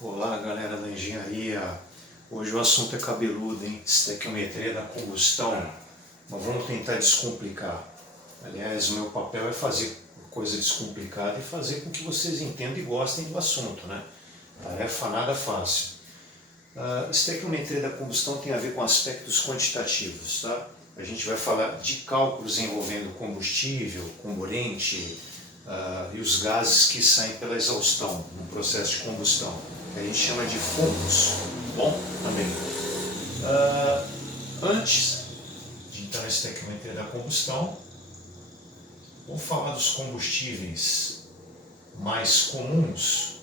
Olá, galera da engenharia. Hoje o assunto é cabeludo, hein? Estequiometria da combustão. Mas vamos tentar descomplicar. Aliás, o meu papel é fazer coisa descomplicada e fazer com que vocês entendam e gostem do assunto, né? Tarefa nada fácil. A estequiometria da combustão tem a ver com aspectos quantitativos, tá? A gente vai falar de cálculos envolvendo combustível, comburente e os gases que saem pela exaustão no processo de combustão, que a gente chama de fumos. Bom, também. Antes de entrar na estequiometria da combustão, vamos falar dos combustíveis mais comuns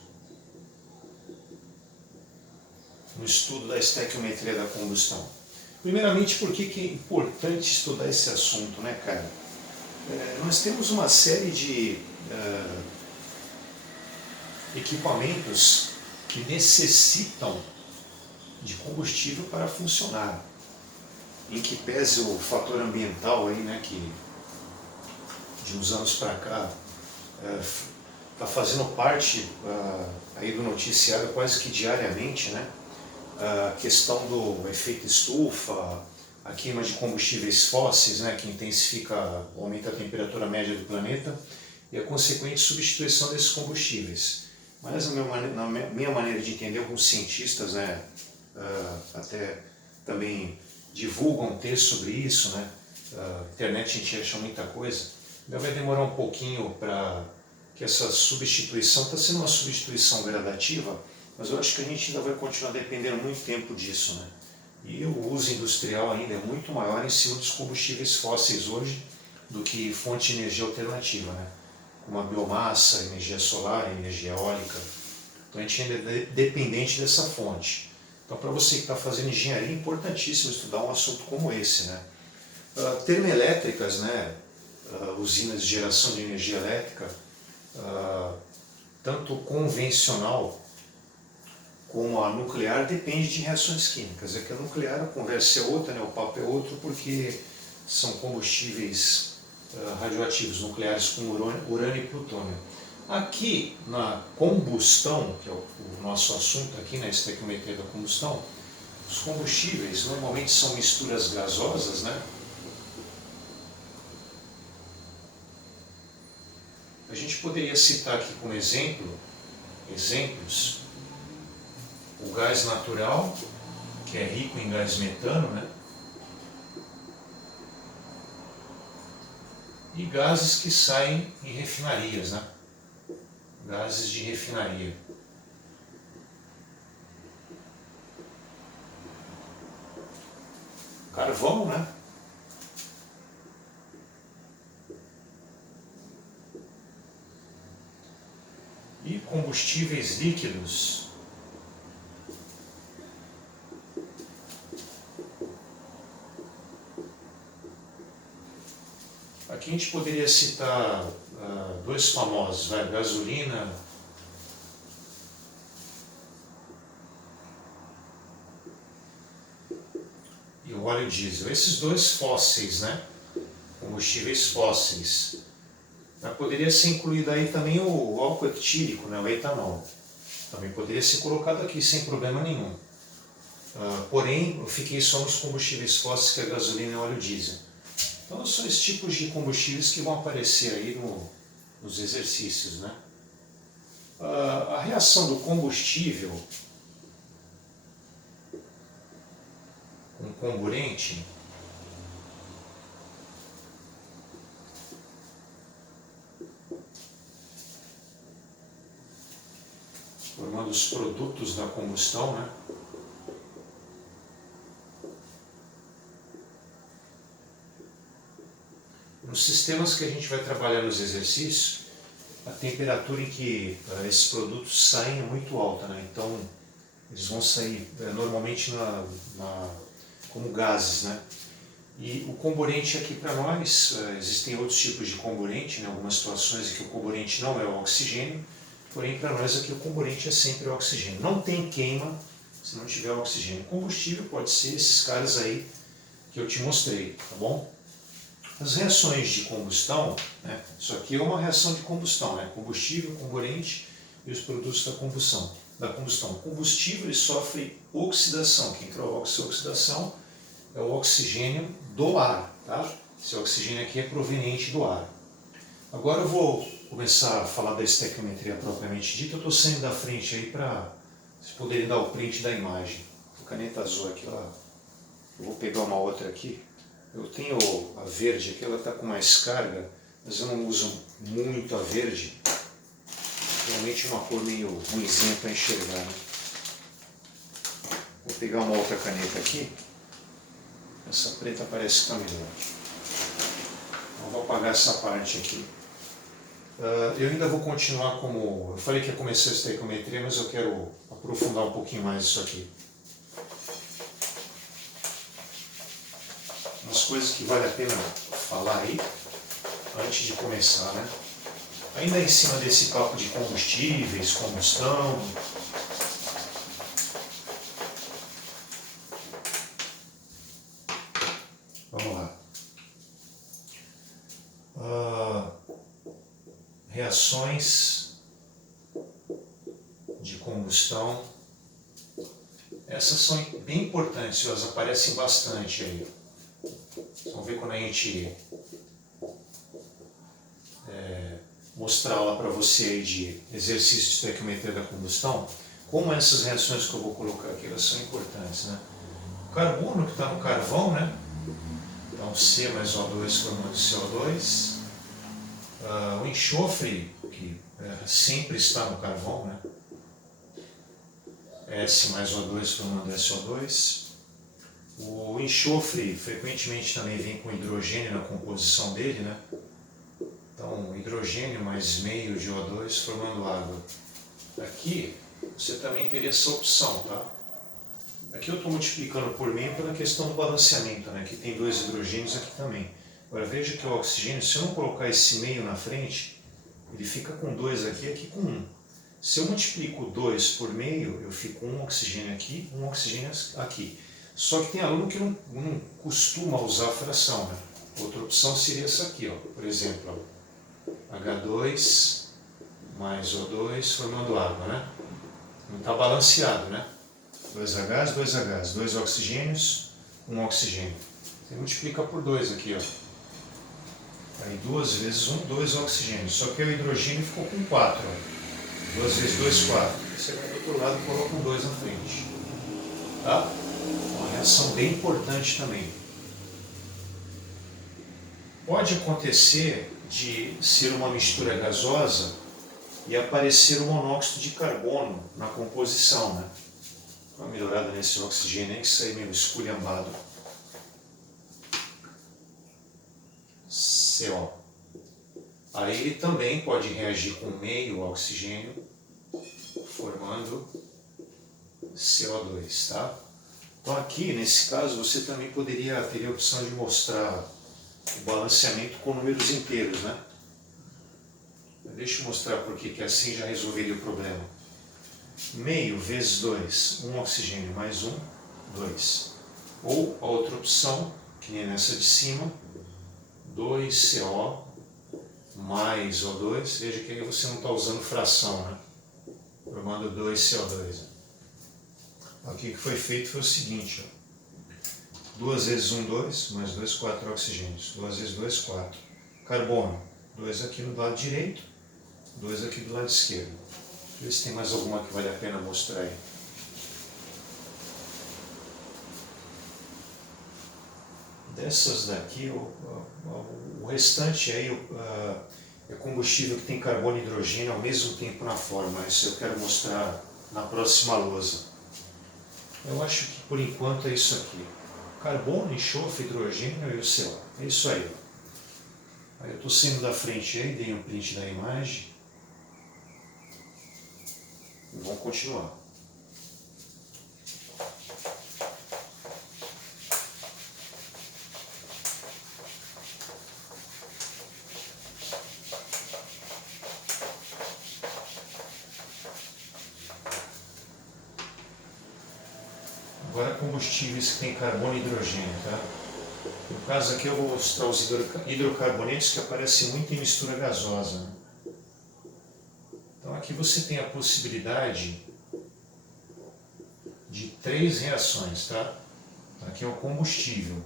no estudo da estequiometria da combustão. Primeiramente, por que é importante estudar esse assunto, né, cara? Nós temos uma série de equipamentos que necessitam de combustível para funcionar. Em que pese o fator ambiental aí, né, que de uns anos para cá está fazendo parte aí do noticiário quase que diariamente, né? A questão do efeito estufa, a queima de combustíveis fósseis, né, que intensifica, aumenta a temperatura média do planeta e a consequente substituição desses combustíveis. Mas na minha maneira de entender, alguns cientistas, né, até também divulgam texto sobre isso, né? Internet a gente acha muita coisa. Ainda vai demorar um pouquinho para que essa substituição, está sendo uma substituição gradativa, mas eu acho que a gente ainda vai continuar dependendo muito tempo disso, né? E o uso industrial ainda é muito maior em cima dos combustíveis fósseis hoje do que fonte de energia alternativa, né? Como a biomassa, energia solar, energia eólica. Então a gente ainda é dependente dessa fonte. Então, para você que está fazendo engenharia, é importantíssimo estudar um assunto como esse, né? Termoelétricas, né? Usinas de geração de energia elétrica, tanto convencional como a nuclear, depende de reações químicas. É que a nuclear, a conversa é outra, né? O papo é outro, porque são combustíveis radioativos nucleares com urânio e plutônio. Aqui na combustão, que é o nosso assunto aqui na estequiometria da combustão, os combustíveis normalmente são misturas gasosas, né? A gente poderia citar aqui como exemplos, o gás natural, que é rico em gás metano, né? E gases que saem em refinarias, né? Gases de refinaria. Carvão, né? E combustíveis líquidos. Aqui a gente poderia citar dois famosos, a gasolina e o óleo diesel. Esses dois fósseis, né? Combustíveis fósseis. Mas poderia ser incluído aí também o álcool etílico, né? O etanol. Também poderia ser colocado aqui sem problema nenhum. Porém, eu fiquei só nos combustíveis fósseis, que é a gasolina e o óleo diesel. Então são esses tipos de combustíveis que vão aparecer aí nos exercícios, né? A reação do combustível com comburente formando os produtos da combustão, né? Nos sistemas que a gente vai trabalhar nos exercícios, a temperatura em que esses produtos saem é muito alta, né? Então eles vão sair normalmente como gases, né? E o comburente aqui para nós, existem outros tipos de comburente, né? Algumas situações em que o comburente não é o oxigênio, porém para nós aqui o comburente é sempre o oxigênio. Não tem queima se não tiver oxigênio. Combustível pode ser esses caras aí que eu te mostrei, tá bom? As reações de combustão, né? Isso aqui é uma reação de combustão, né? Combustível, comburente, e os produtos da combustão. O combustível ele sofre oxidação. Quem provoca essa oxidação é o oxigênio do ar. Tá? Esse oxigênio aqui é proveniente do ar. Agora eu vou começar a falar da estequiometria propriamente dita. Eu estou saindo da frente aí para vocês poderem dar o print da imagem. A caneta azul aqui, ó. Eu vou pegar uma outra aqui. Eu tenho a verde aqui, ela está com mais carga, mas eu não uso muito a verde. Realmente é uma cor meio ruimzinha para enxergar. Né? Vou pegar uma outra caneta aqui. Essa preta parece que está melhor. Então, vou apagar essa parte aqui. Eu ainda vou continuar como... Eu falei que ia começar a estequiometria, mas eu quero aprofundar um pouquinho mais isso aqui. Umas coisas que vale a pena falar aí, antes de começar, né? Ainda em cima desse papo de combustíveis, combustão... Vamos lá. Reações de combustão. Essas são bem importantes, elas aparecem bastante aí. Vocês vão ver quando a gente mostrar lá para você aí de exercício de estequiometria da combustão, como essas reações que eu vou colocar aqui, elas são importantes, né? O carbono que está no carvão, né? Então C mais O2 formando CO2. O enxofre, que sempre está no carvão, né? S mais O2 formando SO2. O enxofre frequentemente também vem com hidrogênio na composição dele, né? Então, hidrogênio mais meio de O2 formando água. Aqui, você também teria essa opção, tá? Aqui eu estou multiplicando por meio pela questão do balanceamento, né? Que tem dois hidrogênios aqui também. Agora veja que o oxigênio, se eu não colocar esse meio na frente, ele fica com 2 aqui, aqui com 1. Se eu multiplico 2 por meio, eu fico com um oxigênio aqui, um oxigênio aqui. Só que tem aluno que não costuma usar a fração, né? Outra opção seria essa aqui, ó. Por exemplo, ó, H2 mais O2 formando água, né? Não está balanceado, né? 2Hs, 2Hs, 2 oxigênios, 1 oxigênio. Você multiplica por 2 aqui, ó. Aí 2 vezes 1, 2 oxigênios. Só que o hidrogênio ficou com 4, ó. 2 vezes 2, 4. Você vai do outro lado e coloca um 2 na frente. Tá? Uma reação bem importante também. Pode acontecer de ser uma mistura gasosa e aparecer o monóxido de carbono na composição, né? Dá uma melhorada nesse oxigênio aí, que isso aí meio esculhambado. CO. Aí ele também pode reagir com meio oxigênio, formando CO2, tá? Então aqui, nesse caso, você também teria a opção de mostrar o balanceamento com números inteiros, né? Deixa eu mostrar por que assim já resolveria o problema. Meio vezes 2, 1 oxigênio mais 1, 2. Ou a outra opção, que nem nessa de cima, 2CO mais O2. Veja que aí você não está usando fração, né? Formando 2CO2. Aqui que foi feito foi o seguinte, ó. 2 vezes 1, 2, mais 2, 4 oxigênios. 2 vezes 2, 4. Carbono, 2 aqui do lado direito, 2 aqui do lado esquerdo. Deixa eu ver se tem mais alguma que vale a pena mostrar aí. Dessas daqui, o restante aí é combustível que tem carbono e hidrogênio ao mesmo tempo na forma. Isso eu quero mostrar na próxima lousa. Eu acho que por enquanto é isso aqui. Carbono, enxofre, hidrogênio e o CO. É isso aí. Aí eu estou saindo da frente aí, dei um print da imagem. E vamos continuar. Agora combustíveis que tem carbono e hidrogênio, tá? No caso aqui eu vou mostrar os hidrocarbonetos que aparecem muito em mistura gasosa, né? Então aqui aqui você tem a possibilidade de 3 reações, tá? Aqui é o combustível.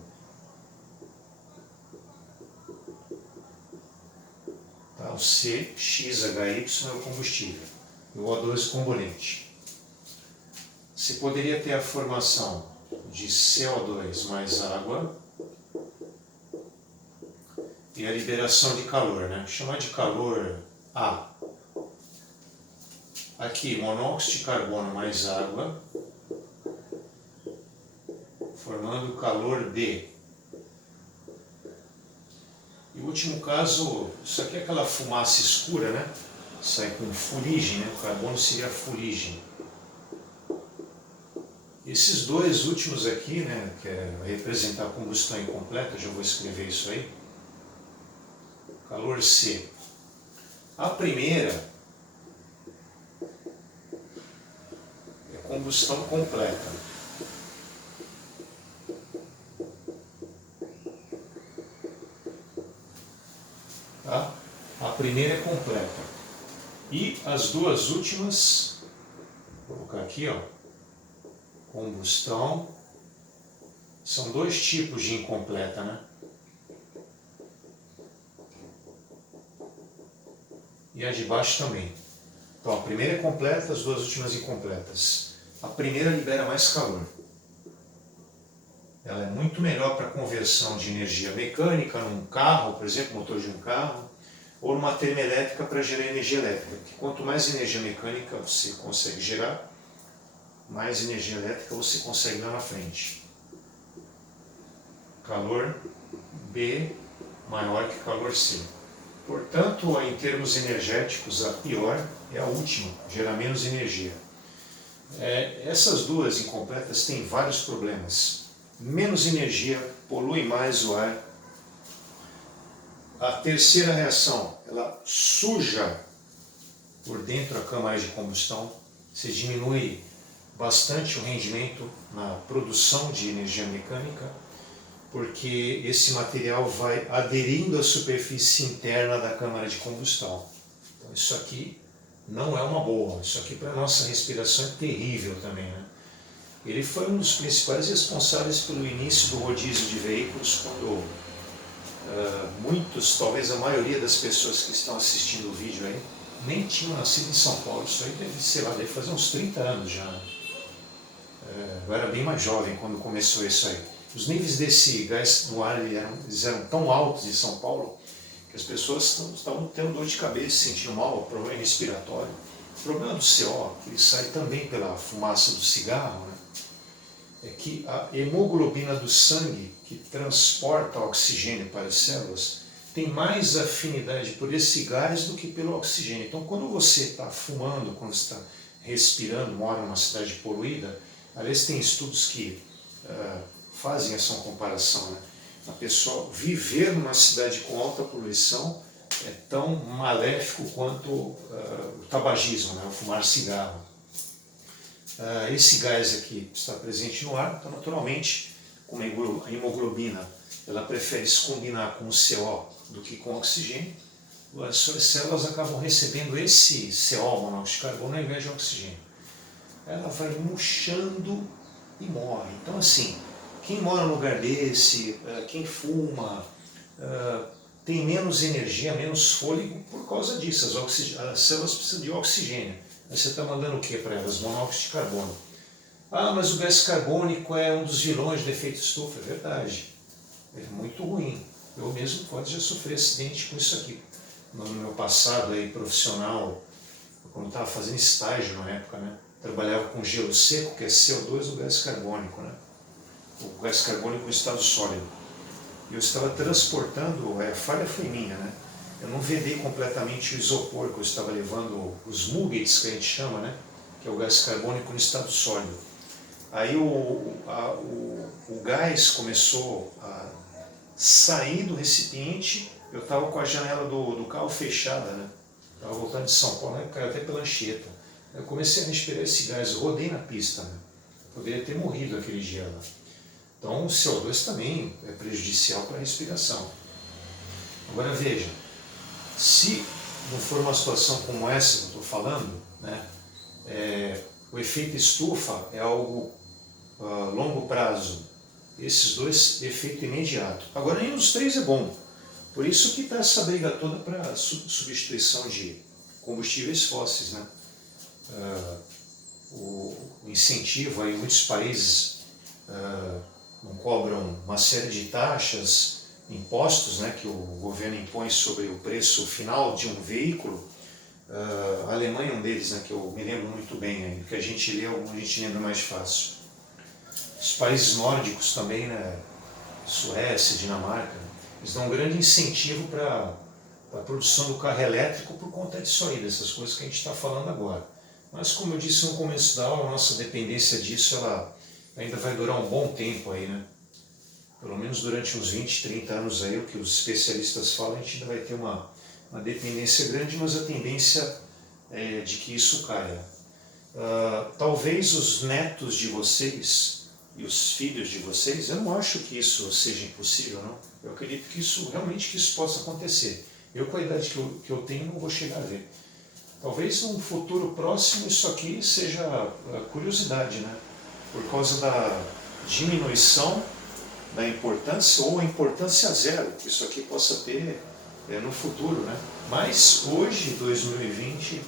Tá? O CXHY é o combustível. E o O2 é o componente. Você poderia ter a formação de CO2 mais água e a liberação de calor, né? Chamar de calor A. Aqui, monóxido de carbono mais água, formando calor B. E o último caso, isso aqui é aquela fumaça escura, né? Sai com fuligem, né? O carbono seria a fuligem. Esses dois últimos aqui, né, que é representar a combustão incompleta, eu já vou escrever isso aí. Calor C. A primeira é combustão completa. Tá? A primeira é completa. E as duas últimas, vou colocar aqui, ó, combustão, são 2 tipos de incompleta, né? E a de baixo também. Então a primeira é completa, as duas últimas incompletas. A primeira libera mais calor. Ela é muito melhor para conversão de energia mecânica num carro, por exemplo, motor de um carro, ou numa termoelétrica para gerar energia elétrica. Porque quanto mais energia mecânica você consegue gerar, mais energia elétrica você consegue lá na frente. Calor B maior que calor C. Portanto, em termos energéticos, a pior é a última, gera menos energia. Essas duas incompletas têm vários problemas. Menos energia, polui mais o ar. A terceira reação, ela suja por dentro a câmara de combustão. Você diminui bastante o rendimento na produção de energia mecânica, porque esse material vai aderindo à superfície interna da câmara de combustão. Então isso aqui não é uma boa, isso aqui para a nossa respiração é terrível também, né? Ele foi um dos principais responsáveis pelo início do rodízio de veículos, quando muitos, talvez a maioria das pessoas que estão assistindo o vídeo aí, nem tinham nascido em São Paulo. Isso aí deve, sei lá, deve fazer uns 30 anos já. Eu era bem mais jovem quando começou isso aí. Os níveis desse gás no ar eles eram tão altos em São Paulo que as pessoas estavam tendo dor de cabeça, sentindo mal, problema respiratório. O problema do CO, que ele sai também pela fumaça do cigarro, né, é que a hemoglobina do sangue, que transporta oxigênio para as células, tem mais afinidade por esse gás do que pelo oxigênio. Então, quando você está fumando, quando você está respirando, mora numa cidade poluída, aliás, tem estudos que fazem essa comparação, né? A pessoa viver numa cidade com alta poluição é tão maléfico quanto o tabagismo, né? O fumar cigarro. Esse gás aqui está presente no ar, então naturalmente, como a hemoglobina ela prefere se combinar com o CO do que com o oxigênio, as suas células acabam recebendo esse CO, monóxido de carbono, ao invés de oxigênio. Ela vai murchando e morre. Então assim, quem mora num lugar desse, quem fuma, tem menos energia, menos fôlego por causa disso. As células precisam de oxigênio. Aí você está mandando o que para elas? Monóxido de carbono. Ah, mas o gás carbônico é um dos vilões do efeito estufa. É verdade. É muito ruim. Eu mesmo pode já sofrer acidente com isso aqui. No meu passado aí, profissional, quando estava fazendo estágio na época, né? Trabalhava com gelo seco, que é CO2 ou gás carbônico, né? O gás carbônico em estado sólido. E eu estava transportando, a falha foi minha, né? Eu não vedei completamente o isopor, que eu estava levando os muggets, que a gente chama, né? Que é o gás carbônico no estado sólido. Aí o gás começou a sair do recipiente, eu estava com a janela do carro fechada, né? Estava voltando de São Paulo, né? Caiu até pela Anchieta. Eu comecei a respirar esse gás, eu rodei na pista, né? Eu poderia ter morrido aquele dia lá. Então o CO2 também é prejudicial para a respiração. Agora veja, se não for uma situação como essa que eu estou falando, né, o efeito estufa é algo a longo prazo. Esses dois, efeito imediato. Agora, nenhum dos três é bom. Por isso que está essa briga toda para substituição de combustíveis fósseis, né? O incentivo aí, muitos países não cobram uma série de taxas, impostos, né, que o governo impõe sobre o preço final de um veículo. A Alemanha é um deles, né, que eu me lembro muito bem, né, que a gente lê, a gente lembra mais fácil. Os países nórdicos também, né, Suécia, Dinamarca, eles dão um grande incentivo para a produção do carro elétrico por conta disso aí, dessas coisas que a gente está falando agora. Mas, como eu disse no começo da aula, a nossa dependência disso ela ainda vai durar um bom tempo aí, né? Pelo menos durante uns 20, 30 anos aí, o que os especialistas falam, a gente ainda vai ter uma dependência grande, mas a tendência é de que isso caia. Talvez os netos de vocês e os filhos de vocês, eu não acho que isso seja impossível, não. Eu acredito que isso, realmente que isso possa acontecer. Eu, com a idade que eu tenho, não vou chegar a ver. Talvez num futuro próximo isso aqui seja curiosidade, né? Por causa da diminuição da importância ou a importância zero que isso aqui possa ter no futuro, né? Mas hoje, 2020,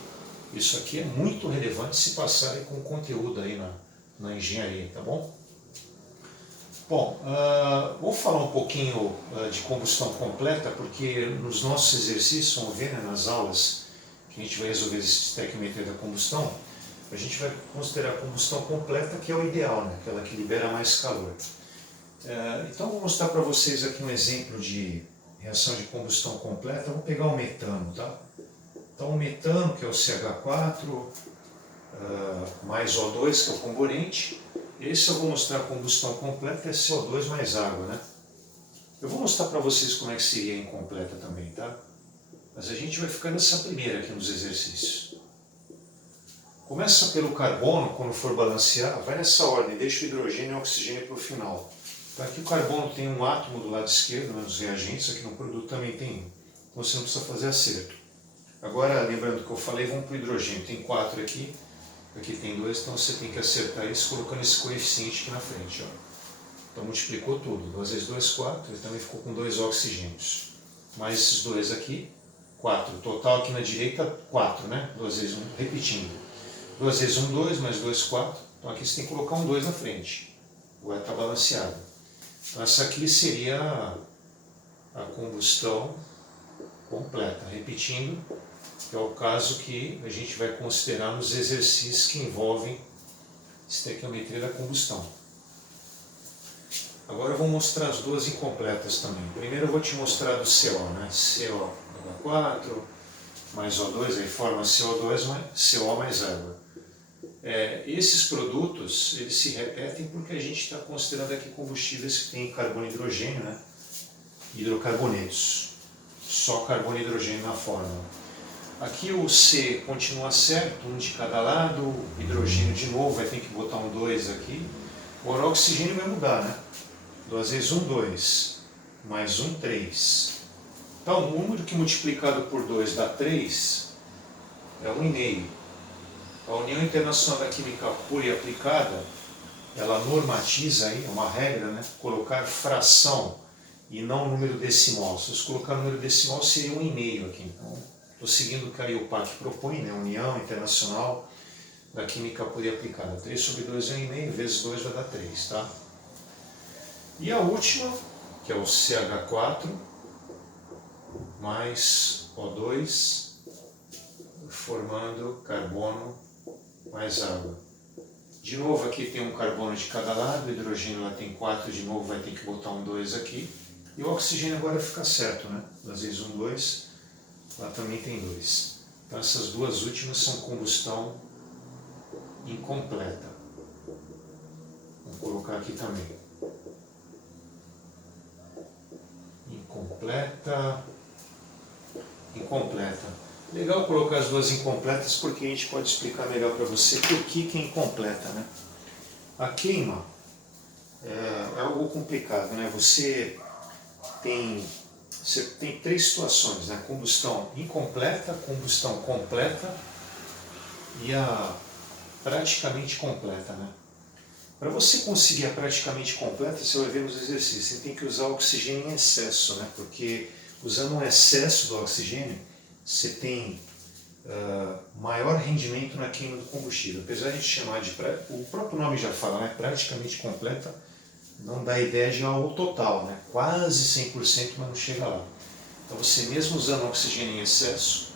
isso aqui é muito relevante se passarem com conteúdo aí na engenharia, tá bom? Bom, vou falar um pouquinho de combustão completa, porque nos nossos exercícios, vamos ver, né, nas aulas que a gente vai resolver esse estequiometria da combustão, a gente vai considerar a combustão completa, que é o ideal, né, aquela que libera mais calor. Então, vou mostrar para vocês aqui um exemplo de reação de combustão completa. Vamos pegar o metano, tá? Então, o metano, que é o CH4, mais O2, que é o comburente. Esse eu vou mostrar a combustão completa, é CO2 mais água, né? Eu vou mostrar para vocês como é que seria a incompleta também, tá? Mas a gente vai ficar nessa primeira aqui nos exercícios. Começa pelo carbono, quando for balancear, vai nessa ordem, deixa o hidrogênio e o oxigênio para o final. Então aqui o carbono tem um átomo do lado esquerdo, né, nos reagentes, aqui no produto também tem um. Então você não precisa fazer acerto. Agora, lembrando que eu falei, vamos para o hidrogênio. Tem 4 aqui. Aqui tem 2, então você tem que acertar isso colocando esse coeficiente aqui na frente. Ó. Então multiplicou tudo. 2 vezes 2, 4. Ele também ficou com 2 oxigênios. Mais esses 2 aqui, 4. Total aqui na direita, 4, né? 2 vezes 1, repetindo. 2 vezes 1, 2, mais 2, 4. Então aqui você tem que colocar um 2 na frente. Agora está balanceado. Então essa aqui seria a combustão completa. Repetindo, que é o caso que a gente vai considerar nos exercícios que envolvem estequiometria da combustão. Agora eu vou mostrar as duas incompletas também. Primeiro eu vou te mostrar do CO, né? COH4 mais O2, aí forma CO2 mais CO mais água. Esses produtos, eles se repetem porque a gente está considerando aqui combustíveis que têm carbono e hidrogênio, né? Hidrocarbonetos. Só carbono e hidrogênio na fórmula. Aqui o C continua certo, um de cada lado, o hidrogênio de novo, vai ter que botar um 2 aqui. Agora o oxigênio vai mudar, né? 2 vezes 1, 2, mais 1, 3. Então, o número que multiplicado por 2 dá 3 é 1,5. A União Internacional da Química Pura e Aplicada, ela normatiza aí, é uma regra, né? Colocar fração e não número decimal. Se você colocar número decimal, seria 1,5 aqui. Então, estou seguindo o que a IUPAC propõe, né? União Internacional da Química Pura e Aplicada. 3 sobre 2 é 1,5, vezes 2 vai dar 3, tá? E a última, que é o CH4, mais O2, formando carbono mais água. De novo, aqui tem um carbono de cada lado, o hidrogênio lá tem 4, de novo vai ter que botar um 2 aqui. E o oxigênio agora fica certo, né? Às vezes 1, 2, lá também tem 2. Então essas duas últimas são combustão incompleta. Vou colocar aqui também. Incompleta. Legal colocar as duas incompletas porque a gente pode explicar melhor para você por que é incompleta, né? A queima é algo complicado, né? Você tem você tem três situações, né? Combustão incompleta, combustão completa e a praticamente completa, né? Para você conseguir a praticamente completa, você vai ver nos exercícios, você tem que usar oxigênio em excesso, né? Porque usando um excesso do oxigênio, você tem maior rendimento na queima do combustível. Apesar de a gente chamar de, o próprio nome já fala, né? Praticamente completa, não dá ideia de algo total, né? Quase 100%, mas não chega lá. Então você mesmo usando oxigênio em excesso,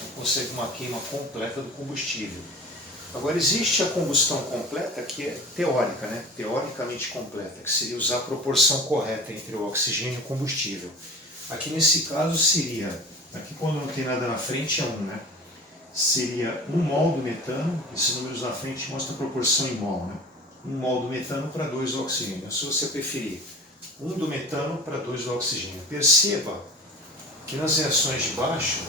não consegue uma queima completa do combustível. Agora existe a combustão completa que é teórica, né? Teoricamente completa, que seria usar a proporção correta entre o oxigênio e o combustível. Aqui nesse caso seria, aqui quando não tem nada na frente é 1, né? Seria 1 mol do metano, esses números na frente mostram a proporção em mol, né? 1 mol do metano para 2 do oxigênio. Se você preferir 1 do metano para 2 do oxigênio. Perceba que nas reações de baixo,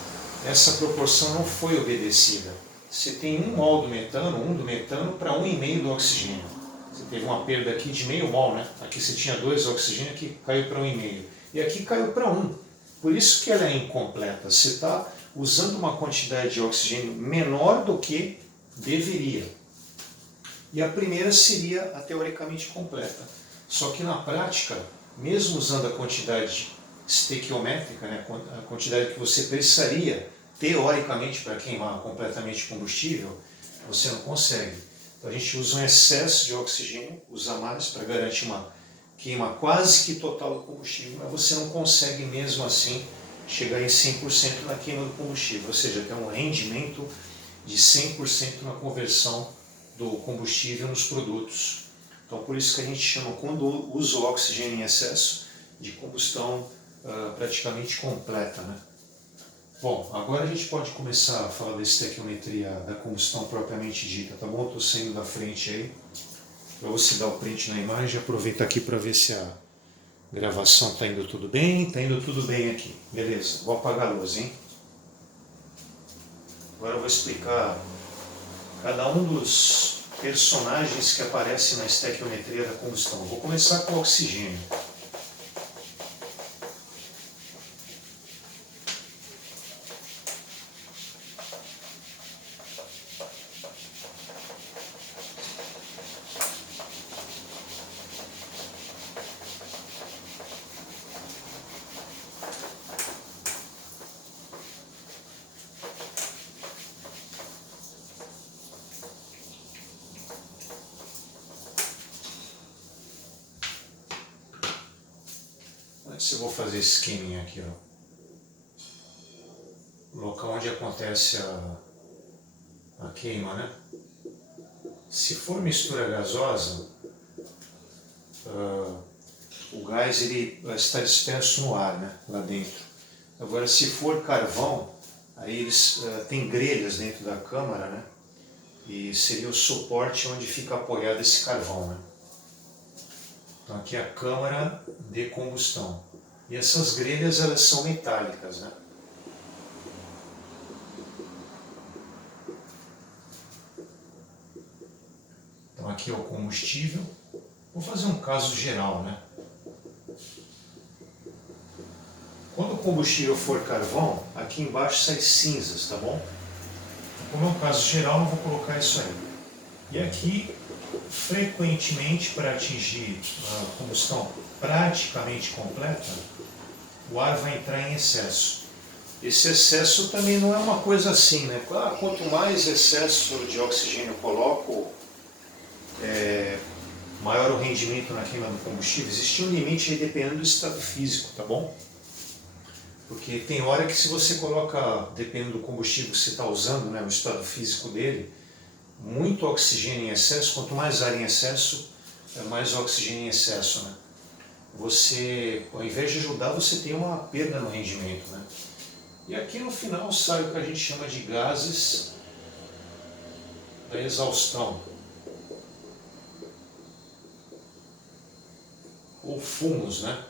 essa proporção não foi obedecida. Você tem 1 mol do metano, 1 do metano para 1,5 do oxigênio. Você teve uma perda aqui de meio mol, né? Aqui você tinha 2 oxigênio, aqui caiu para 1,5. E aqui caiu para 1. Por isso que ela é incompleta. Você está usando uma quantidade de oxigênio menor do que deveria. E a primeira seria a teoricamente completa. Só que na prática, mesmo usando a quantidade estequiométrica, né, a quantidade que você precisaria teoricamente para queimar completamente combustível, você não consegue. Então a gente usa um excesso de oxigênio, usa mais para garantir uma queima quase que total do combustível, mas você não consegue mesmo assim chegar em 100% na queima do combustível, ou seja, tem um rendimento de 100% na conversão do combustível nos produtos. Então por isso que a gente chama, quando usa o oxigênio em excesso, de combustão praticamente completa, né? Bom, agora a gente pode começar a falar da estequiometria da combustão propriamente dita, tá bom? Estou saindo da frente aí, para você dar o print na imagem, aproveita aqui para ver se a gravação está indo tudo bem. Está indo tudo bem aqui, beleza, vou apagar a luz, hein? Agora eu vou explicar cada um dos personagens que aparecem na estequiometria da combustão. Vou começar com o oxigênio. Antes eu vou fazer esse esqueminha aqui, ó. O local onde acontece a queima, né? Se for mistura gasosa, o gás ele vai estar disperso no ar, né? Lá dentro. Agora, se for carvão, aí eles têm grelhas dentro da câmara, né? E seria o suporte onde fica apoiado esse carvão, né? Então aqui é a câmara de combustão. E essas grelhas elas são metálicas, né? Então aqui é o combustível. Vou fazer um caso geral, né? Quando o combustível for carvão, aqui embaixo sai cinzas, tá bom? Como é um caso geral, não vou colocar isso aí. E aqui, frequentemente, para atingir a combustão praticamente completa, o ar vai entrar em excesso. Esse excesso também não é uma coisa assim, né? Quanto mais excesso de oxigênio eu coloco, maior o rendimento na queima do combustível. Existe um limite aí dependendo do estado físico, tá bom? Porque tem hora que se você coloca, dependendo do combustível que você está usando, né, o estado físico dele, muito oxigênio em excesso, quanto mais ar em excesso, mais oxigênio em excesso, né? Você, ao invés de ajudar, você tem uma perda no rendimento, né? E aqui no final sai o que a gente chama de gases da exaustão, ou fumos, né?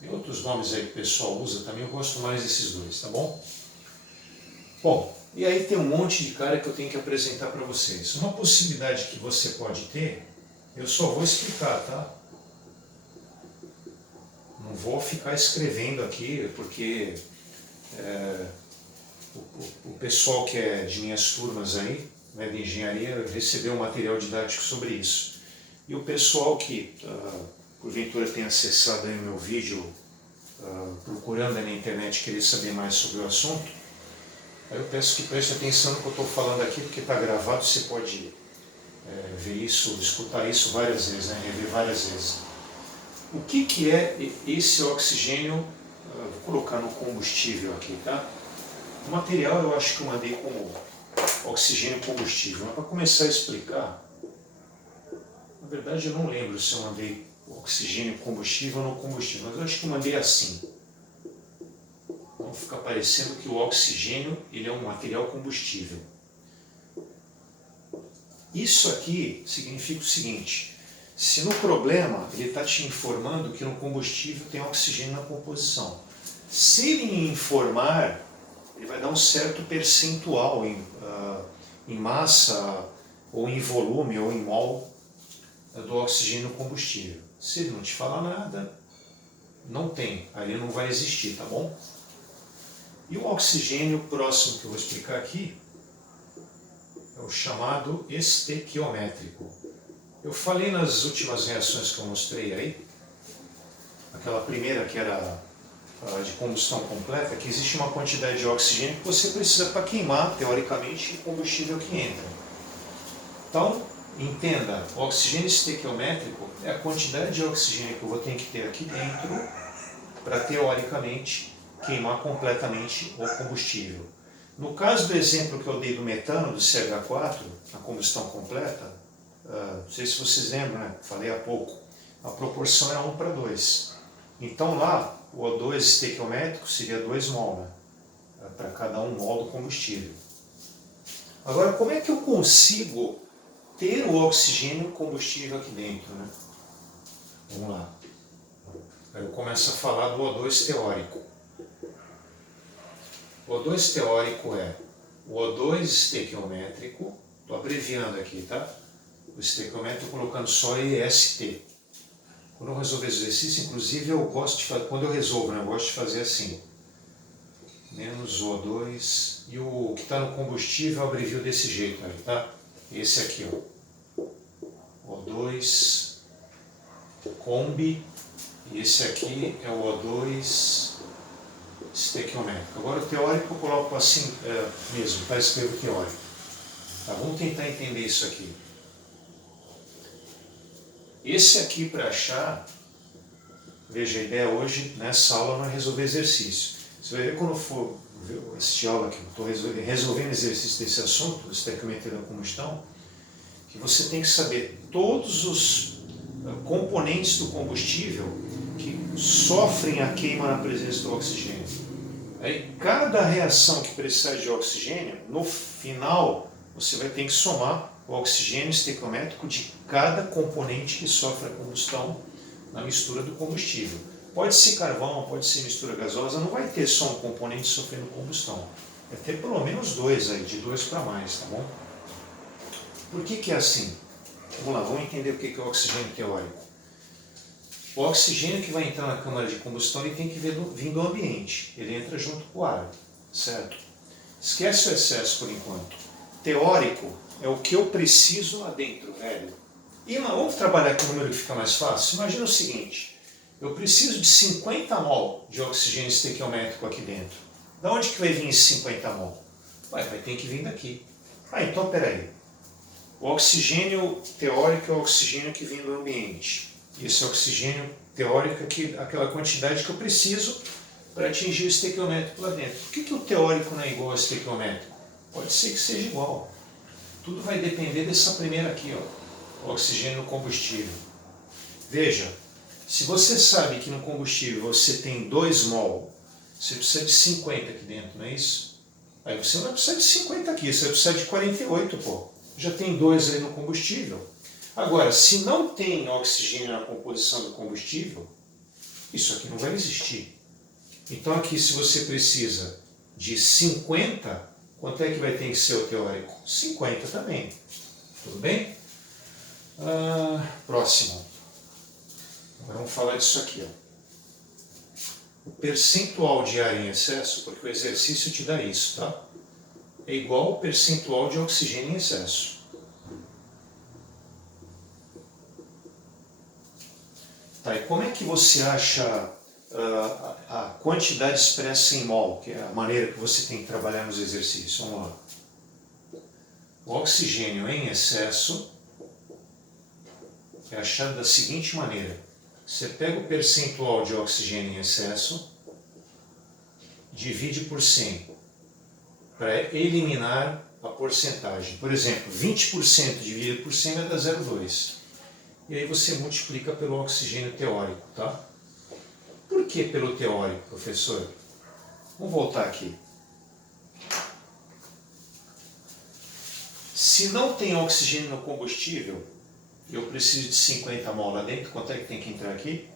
Tem outros nomes aí que o pessoal usa também, eu gosto mais desses dois, tá bom? Bom, e aí tem um monte de cara que eu tenho que apresentar para vocês. Uma possibilidade que você pode ter, eu só vou explicar, tá? Não vou ficar escrevendo aqui, porque o pessoal que é de minhas turmas aí, né, de engenharia, recebeu um material didático sobre isso. E o pessoal que, porventura, tem acessado aí o meu vídeo, procurando aí na internet querer saber mais sobre o assunto, aí eu peço que preste atenção no que eu estou falando aqui, porque está gravado, você pode ver isso, escutar isso várias vezes, né, rever várias vezes. O que é esse oxigênio? Vou colocar no combustível aqui, tá? O material eu acho que eu mandei como oxigênio combustível, mas para começar a explicar, na verdade eu não lembro se eu mandei oxigênio combustível ou não combustível, mas eu acho que eu mandei assim. Então fica parecendo que o oxigênio ele é um material combustível. Isso aqui significa o seguinte: se no problema ele está te informando que no combustível tem oxigênio na composição, se ele informar, ele vai dar um certo percentual em massa, ou em volume, ou em mol do oxigênio no combustível. Se ele não te falar nada, não tem, aí não vai existir, tá bom? E o oxigênio próximo que eu vou explicar aqui é o chamado estequiométrico. Eu falei nas últimas reações que eu mostrei aí, aquela primeira que era de combustão completa, que existe uma quantidade de oxigênio que você precisa para queimar, teoricamente, o combustível que entra. Então, entenda, o oxigênio estequiométrico é a quantidade de oxigênio que eu vou ter que ter aqui dentro para, teoricamente, queimar completamente o combustível. No caso do exemplo que eu dei do metano, do CH4, na combustão completa, não sei se vocês lembram, né? Falei há pouco, a proporção é 1:2. Então lá, o O2 estequiométrico seria 2 mol, né? Para cada 1 mol do combustível. Agora, como é que eu consigo ter o oxigênio combustível aqui dentro, né? Vamos lá. Aí eu começo a falar do O2 teórico. O O2 teórico é o O2 estequiométrico, estou abreviando aqui, tá? O estequiométrico colocando só EST. Quando eu resolver esse exercício, inclusive, eu gosto de fazer, quando eu resolvo, né, eu gosto de fazer assim. Menos O2, e o que está no combustível eu abrevio desse jeito aí, tá? Esse aqui, ó. O2 combi, e esse aqui é o O2 estequiométrico. Agora o teórico eu coloco assim mesmo, para escrever teórico. Tá, vamos tentar entender isso aqui. Esse aqui para achar, veja, a ideia hoje nessa aula não é resolver exercício. Você vai ver quando for assistir aula que eu estou resolvendo exercício desse assunto, estequiometria da combustão, que você tem que saber todos os componentes do combustível que sofrem a queima na presença do oxigênio. Aí, cada reação que precisar de oxigênio, no final, você vai ter que somar o oxigênio estequiométrico de cada componente que sofre a combustão na mistura do combustível. Pode ser carvão, pode ser mistura gasosa, não vai ter só um componente sofrendo combustão. Vai ter pelo menos dois aí, de 2 para mais, tá bom? Por que é assim? Vamos lá, vamos entender o que é o oxigênio teórico. O oxigênio que vai entrar na câmara de combustão, ele tem que vir do ambiente. Ele entra junto com o ar, certo? Esquece o excesso por enquanto. Teórico é o que eu preciso lá dentro, velho. E vamos trabalhar com um número que fica mais fácil? Imagina o seguinte, eu preciso de 50 mol de oxigênio estequiométrico aqui dentro. Da onde que vai vir esse 50 mol? Vai ter que vir daqui. Então peraí. O oxigênio teórico é o oxigênio que vem do ambiente. Esse oxigênio teórico é aquela quantidade que eu preciso para atingir o estequiométrico lá dentro. Por que o teórico não é igual ao estequiométrico? Pode ser que seja igual. Tudo vai depender dessa primeira aqui, ó, o oxigênio no combustível. Veja, se você sabe que no combustível você tem 2 mol, você precisa de 50 aqui dentro, não é isso? Aí você não vai precisar de 50 aqui, você vai precisar de 48, pô. Já tem 2 aí no combustível. Agora, se não tem oxigênio na composição do combustível, isso aqui não vai existir. Então aqui, se você precisa de 50, quanto é que vai ter que ser o teórico? 50 também. Tudo bem? Próximo. Agora vamos falar disso aqui, ó. o percentual de ar em excesso, porque o exercício te dá isso, tá? É igual ao percentual de oxigênio em excesso. Tá, e como é que você acha a quantidade expressa em mol, que é a maneira que você tem que trabalhar nos exercícios? Vamos lá. O oxigênio em excesso é achado da seguinte maneira. Você pega o percentual de oxigênio em excesso, divide por 100, para eliminar a porcentagem. Por exemplo, 20% dividido por 100 vai dar 0,2. E aí você multiplica pelo oxigênio teórico, tá? Por que pelo teórico, professor? Vamos voltar aqui. Se não tem oxigênio no combustível, eu preciso de 50 mol lá dentro. Quanto é que tem que entrar aqui?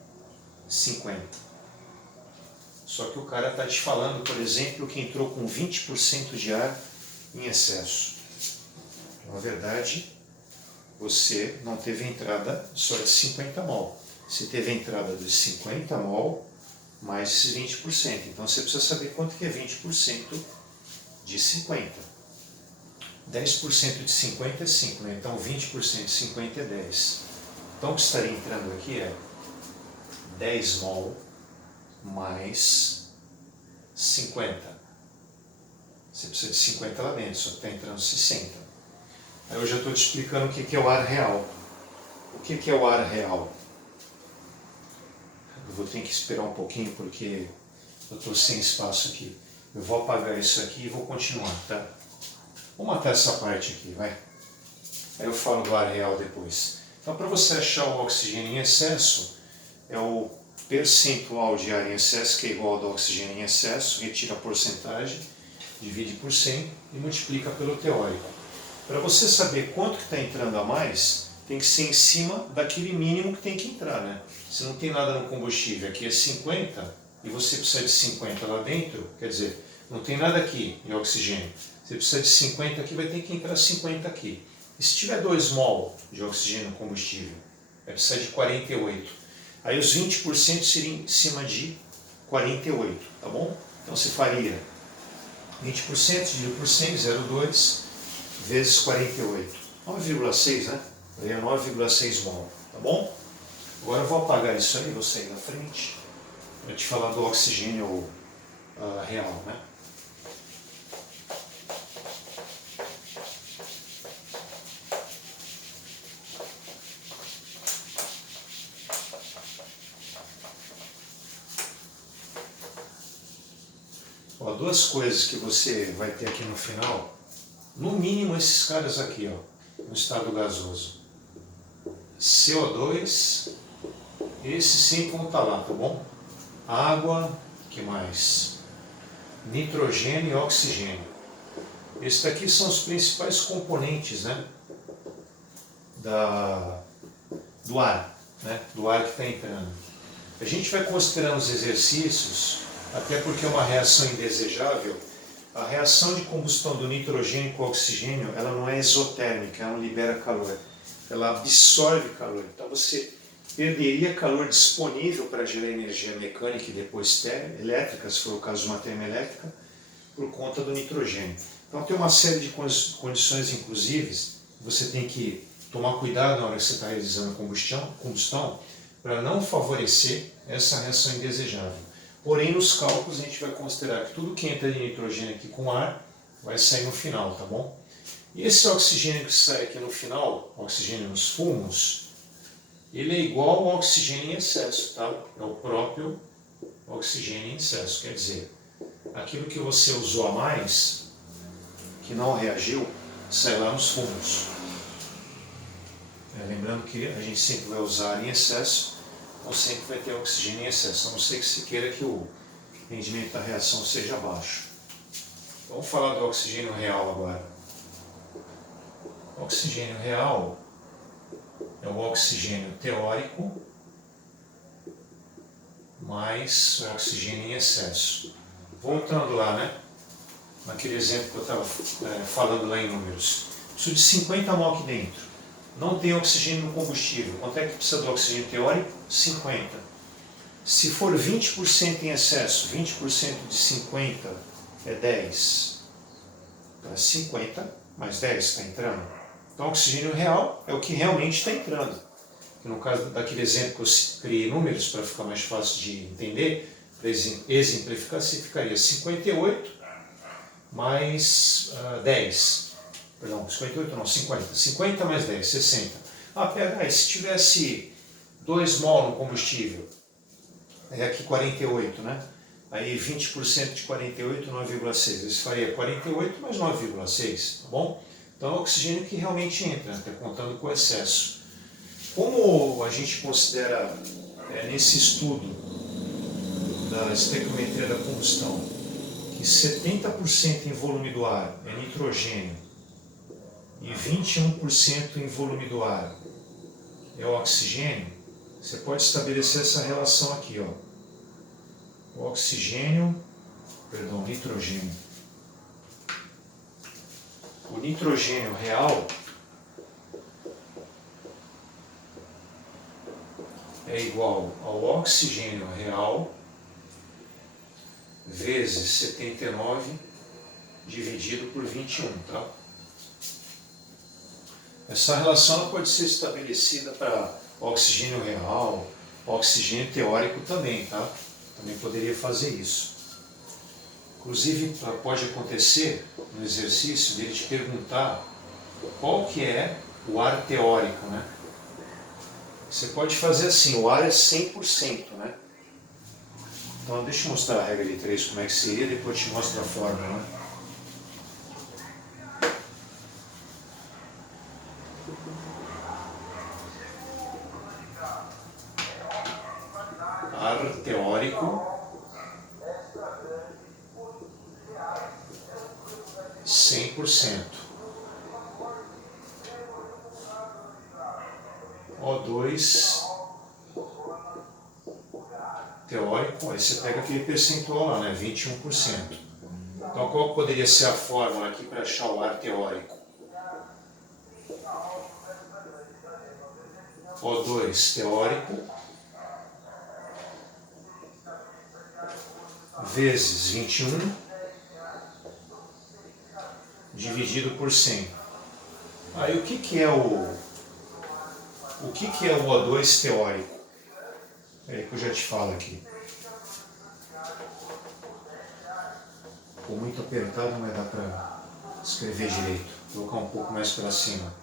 50. Só que o cara está te falando, por exemplo, que entrou com 20% de ar em excesso. Na verdade, você não teve entrada só de 50 mol. Você teve entrada de 50 mol mais esses 20%. Então você precisa saber quanto que é 20% de 50. 10% de 50 é 5, né? Então 20% de 50 é 10. Então o que estaria entrando aqui é 10 mol mais 50. Você precisa de 50 lá dentro, só que está entrando 60. Aí eu já estou te explicando o que é o ar real. O que é o ar real? Eu vou ter que esperar um pouquinho porque eu estou sem espaço aqui. Eu vou apagar isso aqui e vou continuar, tá? Vou matar essa parte aqui, vai. Aí eu falo do ar real depois. Então, para você achar o oxigênio em excesso, é o percentual de ar em excesso, que é igual ao do oxigênio em excesso, retira a porcentagem, divide por 100 e multiplica pelo teórico. Para você saber quanto que está entrando a mais, tem que ser em cima daquele mínimo que tem que entrar, né? Se não tem nada no combustível, aqui é 50, e você precisa de 50 lá dentro, quer dizer, não tem nada aqui de oxigênio. Você precisa de 50 aqui, vai ter que entrar 50 aqui. E se tiver 2 mol de oxigênio no combustível, vai precisar de 48. Aí os 20% seriam em cima de 48, tá bom? Então você faria 20% dividido por 100, 0,2, vezes 48. 9,6, né? Aí é 9,6 mol, tá bom? Agora eu vou apagar isso aí, vou sair da frente, para te falar do oxigênio real, né? Ó, duas coisas que você vai ter aqui no final, no mínimo esses caras aqui, ó, no estado gasoso. CO2, esse sim vão estar lá, tá bom? Água, que mais? Nitrogênio e oxigênio. Esses daqui são os principais componentes, né, do ar, né, do ar que está entrando. A gente vai considerando os exercícios, até porque é uma reação indesejável. A reação de combustão do nitrogênio com o oxigênio, ela não é exotérmica, ela não libera calor. Ela absorve calor. Então você perderia calor disponível para gerar energia mecânica e depois elétrica, se for o caso de uma termoelétrica, por conta do nitrogênio. Então tem uma série de condições, inclusive, você tem que tomar cuidado na hora que você está realizando a combustão para não favorecer essa reação indesejável. Porém, nos cálculos a gente vai considerar que tudo que entra de nitrogênio aqui com ar vai sair no final, tá bom? E esse oxigênio que sai aqui no final, oxigênio nos fumos, ele é igual ao oxigênio em excesso, tá? É o próprio oxigênio em excesso, quer dizer, aquilo que você usou a mais, que não reagiu, sai lá nos fumos. Lembrando que a gente sempre vai usar em excesso, então sempre vai ter oxigênio em excesso, a não ser que se queira que o rendimento da reação seja baixo. Vamos falar do oxigênio real agora. O oxigênio real é o oxigênio teórico mais o oxigênio em excesso. Voltando lá, né? Naquele exemplo que eu estava falando lá em números. Preciso de 50 mol aqui dentro. Não tem oxigênio no combustível. Quanto é que precisa do oxigênio teórico? 50. Se for 20% em excesso, 20% de 50 é 10. Então é 50 mais 10 está entrando. Então o oxigênio real é o que realmente está entrando. No caso daquele exemplo que eu criei números para ficar mais fácil de entender, para exemplificar, se ficaria 58 mais 10. Perdão, 58 não, 50. 50 mais 10, 60. Pega, se tivesse 2 mol no combustível, é aqui 48, né? Aí 20% de 48, 9,6. Isso faria 48 mais 9,6, tá bom? Então é o oxigênio que realmente entra, está contando com o excesso. Como a gente considera nesse estudo da estequiometria da combustão que 70% em volume do ar é nitrogênio e 21% em volume do ar é o oxigênio, você pode estabelecer essa relação aqui, ó. O nitrogênio. O nitrogênio real é igual ao oxigênio real vezes 79 dividido por 21, tá? Essa relação ela pode ser estabelecida para oxigênio real, oxigênio teórico também, tá? Também poderia fazer isso. Inclusive, pode acontecer no exercício dele te perguntar qual que é o ar teórico, né? Você pode fazer assim, o ar é 100%, né? Então, deixa eu mostrar a regra de 3 como é que seria, depois eu te mostro a fórmula, né? Ar teórico 100%. O2 teórico, aí você pega aquele percentual lá, né? 21%. Então qual poderia ser a fórmula aqui para achar o ar teórico? O2 teórico vezes 21 dividido por 100. Aí o que é o O2 teórico? É que eu já te falo aqui. Ficou muito apertado, não vai dar para escrever direito. Vou colocar um pouco mais para cima.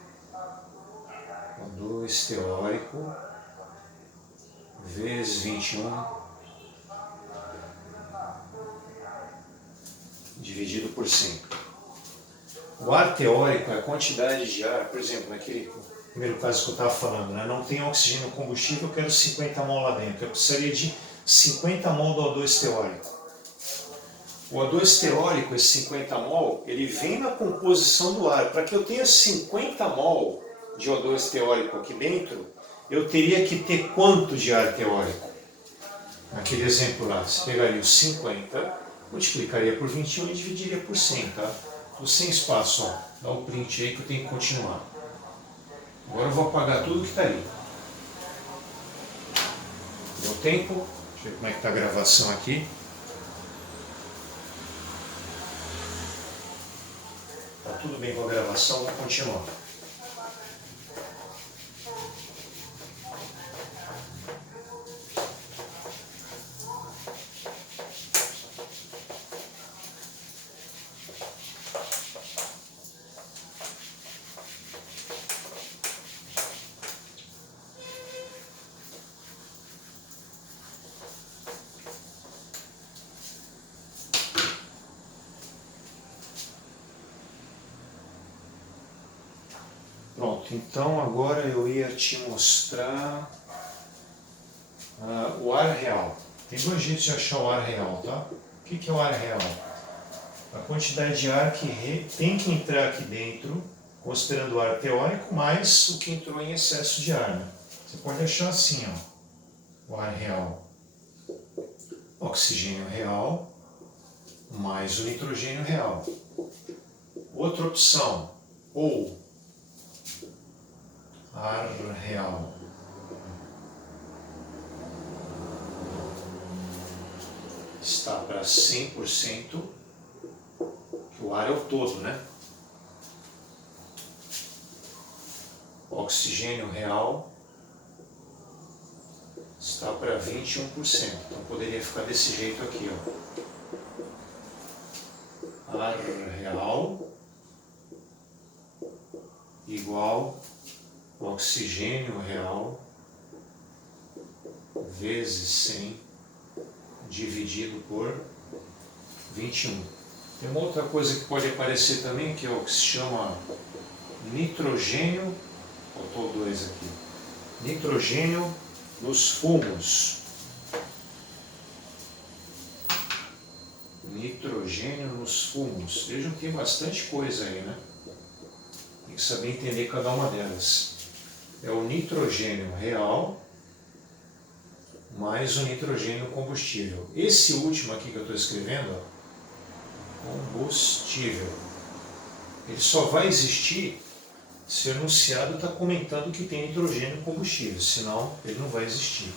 O2 teórico vezes 21 dividido por 100. O ar teórico é a quantidade de ar, por exemplo, naquele primeiro caso que eu estava falando, né? Não tem oxigênio no combustível, eu quero 50 mol lá dentro. Eu precisaria de 50 mol do O2 teórico. O O2 teórico, esse 50 mol, ele vem na composição do ar. Para que eu tenha 50 mol de O2 teórico aqui dentro, eu teria que ter quanto de ar teórico? Naquele exemplo lá, você pegaria os 50, multiplicaria por 21 e dividiria por 100, tá? Tô sem espaço, ó. Dá o print aí que eu tenho que continuar. Agora eu vou apagar tudo que está ali. Deu tempo? Deixa eu ver como é que está a gravação aqui. Tá tudo bem com a gravação, vou continuar. Pronto, então agora eu ia te mostrar o ar real. Tem dois jeitos de achar o ar real, tá? O que é o ar real? A quantidade de ar que tem que entrar aqui dentro, considerando o ar teórico, mais o que entrou em excesso de ar, né? Você pode achar assim, ó, o ar real. Oxigênio real mais o nitrogênio real. Outra opção, ou ar real 100%, que o ar é o todo, né? O oxigênio real está para 21%. Então poderia ficar desse jeito aqui, ó. Ar real igual oxigênio real vezes 100 dividido por 21. Tem uma outra coisa que pode aparecer também, que é o que se chama nitrogênio, faltou 2 aqui, nitrogênio nos fumos. Nitrogênio nos fumos. Vejam que tem bastante coisa aí, né? Tem que saber entender cada uma delas. É o nitrogênio real mais o nitrogênio combustível. Esse último aqui que eu estou escrevendo, ó, combustível, ele só vai existir se o enunciado está comentando que tem nitrogênio combustível, senão ele não vai existir.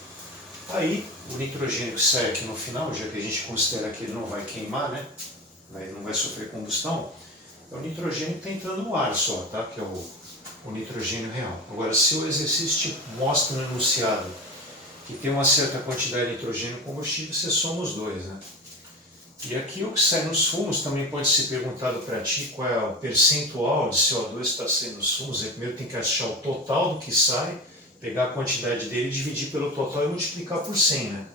Aí, o nitrogênio que sai aqui no final, já que a gente considera que ele não vai queimar, né? Não vai sofrer combustão, é o nitrogênio que está entrando no ar só, tá? Que é o nitrogênio real. Agora, se o exercício te mostra no enunciado que tem uma certa quantidade de nitrogênio combustível, você soma os dois, né? E aqui o que sai nos fumos também pode ser perguntado para ti qual é o percentual de CO2 que está saindo nos fumos. Primeiro tem que achar o total do que sai, pegar a quantidade dele, dividir pelo total e multiplicar por 100, né?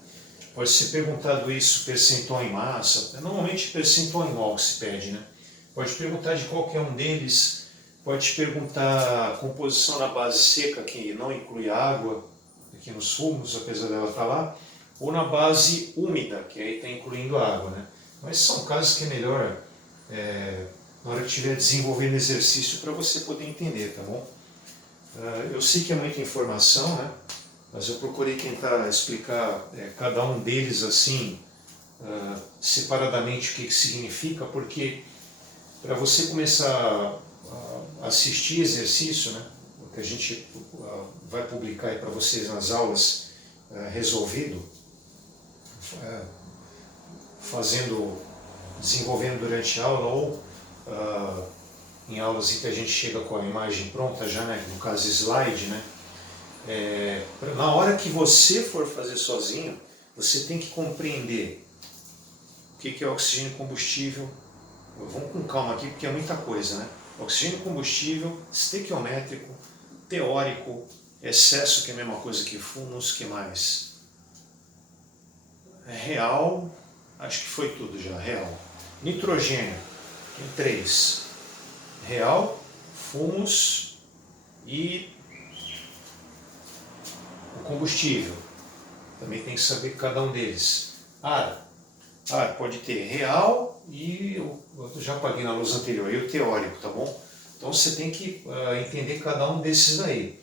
Pode ser perguntado isso, percentual em massa, normalmente percentual em mol que se pede, né? Pode perguntar de qualquer um deles, pode te perguntar a composição na base seca, que não inclui água, aqui nos fumos, apesar dela estar lá, ou na base úmida, que aí está incluindo água, né? Mas são casos que é melhor, na hora que estiver desenvolvendo exercício, para você poder entender, tá bom? Eu sei que é muita informação, né? Mas eu procurei tentar explicar cada um deles assim, separadamente o que significa, porque para você começar a assistir exercício, né? O que a gente vai publicar aí para vocês nas aulas resolvido, desenvolvendo durante a aula ou em aulas em que a gente chega com a imagem pronta já, né, no caso slide, né, na hora que você for fazer sozinho, você tem que compreender o que é oxigênio combustível. Vamos com calma aqui porque é muita coisa, né? Oxigênio combustível, estequiométrico, teórico, excesso, que é a mesma coisa que fumos, que mais? Real, acho que foi tudo já, real. Nitrogênio, tem 3. Real, fumos e o combustível. Também tem que saber cada um deles. Ar pode ter real e eu já apaguei na luz anterior, e o teórico, tá bom? Então você tem que entender cada um desses daí.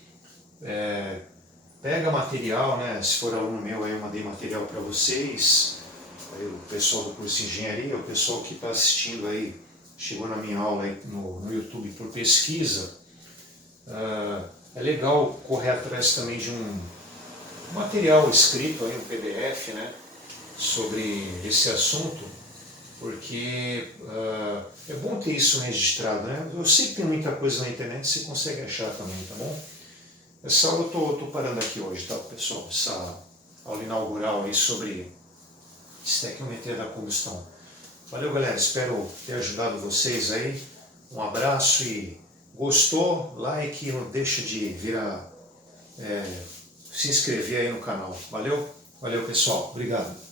Pega material, né? Se for aluno meu, aí eu mandei material para vocês, aí o pessoal do curso de engenharia, o pessoal que está assistindo aí, chegou na minha aula aí no YouTube por pesquisa, é legal correr atrás também de um material escrito, aí, um PDF, né, sobre esse assunto, porque é bom ter isso registrado, né? Eu sei que tem muita coisa na internet, você consegue achar também, tá bom? Essa aula eu estou parando aqui hoje, tá, pessoal? Essa aula inaugural aí sobre estequiometria da combustão. Valeu, galera, espero ter ajudado vocês aí. Um abraço e gostou, like, não deixa de se inscrever aí no canal. Valeu? Valeu, pessoal. Obrigado.